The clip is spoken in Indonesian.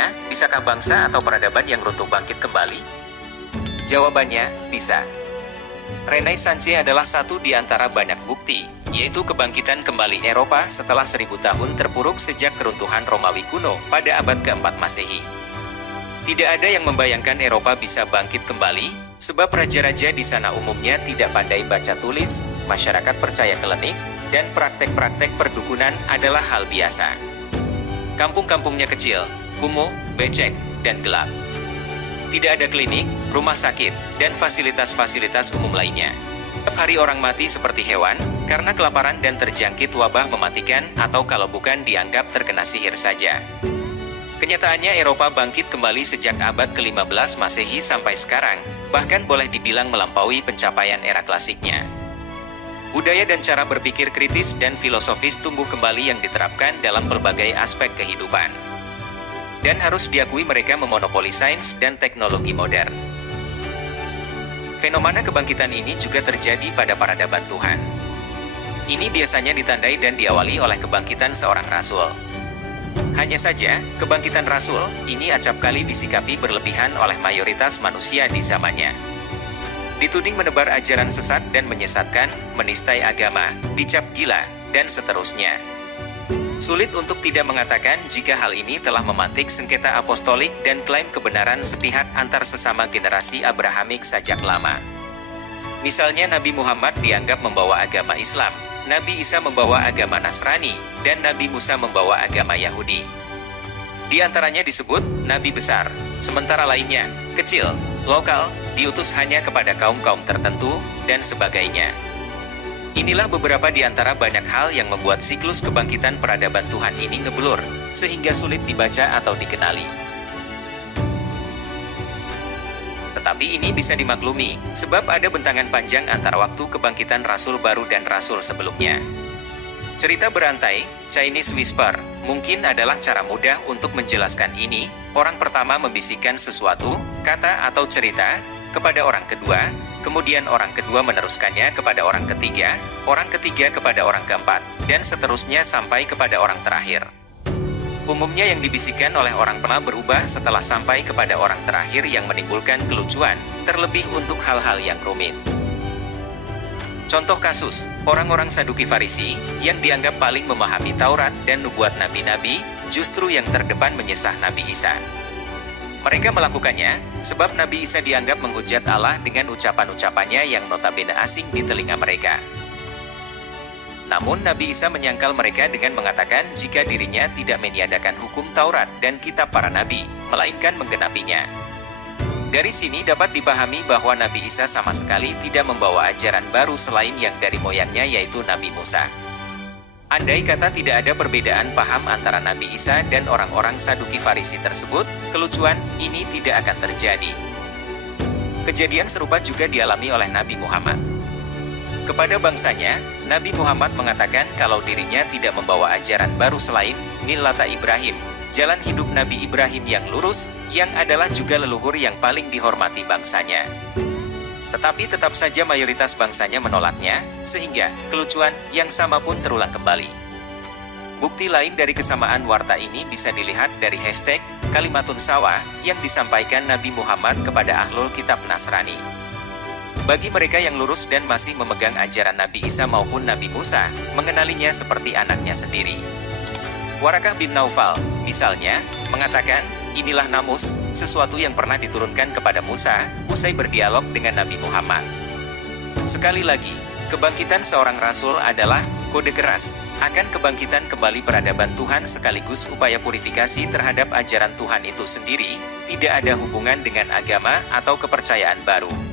bertanya, bisakah bangsa atau peradaban yang runtuh bangkit kembali? Jawabannya, bisa. Renaissance adalah satu di antara banyak bukti, yaitu kebangkitan kembali Eropa setelah 1000 tahun terpuruk sejak keruntuhan Romawi kuno pada abad ke-4 Masehi. Tidak ada yang membayangkan Eropa bisa bangkit kembali, sebab raja-raja di sana umumnya tidak pandai baca tulis, masyarakat percaya klinik, dan praktek-praktek perdukunan adalah hal biasa. Kampung-kampungnya kecil, kumuh, becek, dan gelap. Tidak ada klinik, rumah sakit, dan fasilitas-fasilitas umum lainnya. Setiap hari orang mati seperti hewan, karena kelaparan dan terjangkit wabah mematikan, atau kalau bukan dianggap terkena sihir saja. Kenyataannya Eropa bangkit kembali sejak abad ke-15 Masehi sampai sekarang, bahkan boleh dibilang melampaui pencapaian era klasiknya. Budaya dan cara berpikir kritis dan filosofis tumbuh kembali yang diterapkan dalam berbagai aspek kehidupan. Dan harus diakui mereka memonopoli sains dan teknologi modern. Fenomena kebangkitan ini juga terjadi pada peradaban Tuhan. Ini biasanya ditandai dan diawali oleh kebangkitan seorang rasul. Hanya saja, kebangkitan rasul ini acap kali disikapi berlebihan oleh mayoritas manusia di zamannya. Dituding menebar ajaran sesat dan menyesatkan, menistai agama, dicap gila, dan seterusnya. Sulit untuk tidak mengatakan jika hal ini telah memantik sengketa apostolik dan klaim kebenaran sepihak antar sesama generasi Abrahamik sejak lama. Misalnya Nabi Muhammad dianggap membawa agama Islam, Nabi Isa membawa agama Nasrani, dan Nabi Musa membawa agama Yahudi. Di antaranya disebut Nabi besar, sementara lainnya kecil, lokal, diutus hanya kepada kaum-kaum tertentu, dan sebagainya. Inilah beberapa di antara banyak hal yang membuat siklus kebangkitan peradaban Tuhan ini ngeblur, sehingga sulit dibaca atau dikenali. Tetapi ini bisa dimaklumi, sebab ada bentangan panjang antara waktu kebangkitan Rasul baru dan Rasul sebelumnya. Cerita berantai, Chinese Whisper, mungkin adalah cara mudah untuk menjelaskan ini. Orang pertama membisikkan sesuatu, kata atau cerita, kepada orang kedua, kemudian orang kedua meneruskannya kepada orang ketiga kepada orang keempat, dan seterusnya sampai kepada orang terakhir. Umumnya yang dibisikkan oleh orang pertama berubah setelah sampai kepada orang terakhir yang menimbulkan kelucuan, terlebih untuk hal-hal yang rumit. Contoh kasus, orang-orang Saduki Farisi, yang dianggap paling memahami Taurat dan nubuat nabi-nabi, justru yang terdepan menyesah Nabi Isa. Mereka melakukannya, sebab Nabi Isa dianggap menghujat Allah dengan ucapan-ucapannya yang notabene asing di telinga mereka. Namun Nabi Isa menyangkal mereka dengan mengatakan jika dirinya tidak meniadakan hukum Taurat dan kitab para nabi, melainkan menggenapinya. Dari sini dapat dipahami bahwa Nabi Isa sama sekali tidak membawa ajaran baru selain yang dari moyangnya yaitu Nabi Musa. Andai kata tidak ada perbedaan paham antara Nabi Isa dan orang-orang Saduki Farisi tersebut, kelucuan ini tidak akan terjadi. Kejadian serupa juga dialami oleh Nabi Muhammad. Kepada bangsanya, Nabi Muhammad mengatakan kalau dirinya tidak membawa ajaran baru selain Millata Ibrahim, jalan hidup Nabi Ibrahim yang lurus, yang adalah juga leluhur yang paling dihormati bangsanya. Tetapi tetap saja mayoritas bangsanya menolaknya, sehingga kelucuan yang sama pun terulang kembali. Bukti lain dari kesamaan warta ini bisa dilihat dari hashtag Kalimatun Sawa yang disampaikan Nabi Muhammad kepada Ahlul Kitab Nasrani. Bagi mereka yang lurus dan masih memegang ajaran Nabi Isa maupun Nabi Musa, mengenalinya seperti anaknya sendiri. Warakah bin Naufal, misalnya, mengatakan, inilah namus, sesuatu yang pernah diturunkan kepada Musa, usai berdialog dengan Nabi Muhammad. Sekali lagi, kebangkitan seorang rasul adalah kode keras akan kebangkitan kembali peradaban Tuhan sekaligus upaya purifikasi terhadap ajaran Tuhan itu sendiri, tidak ada hubungan dengan agama atau kepercayaan baru.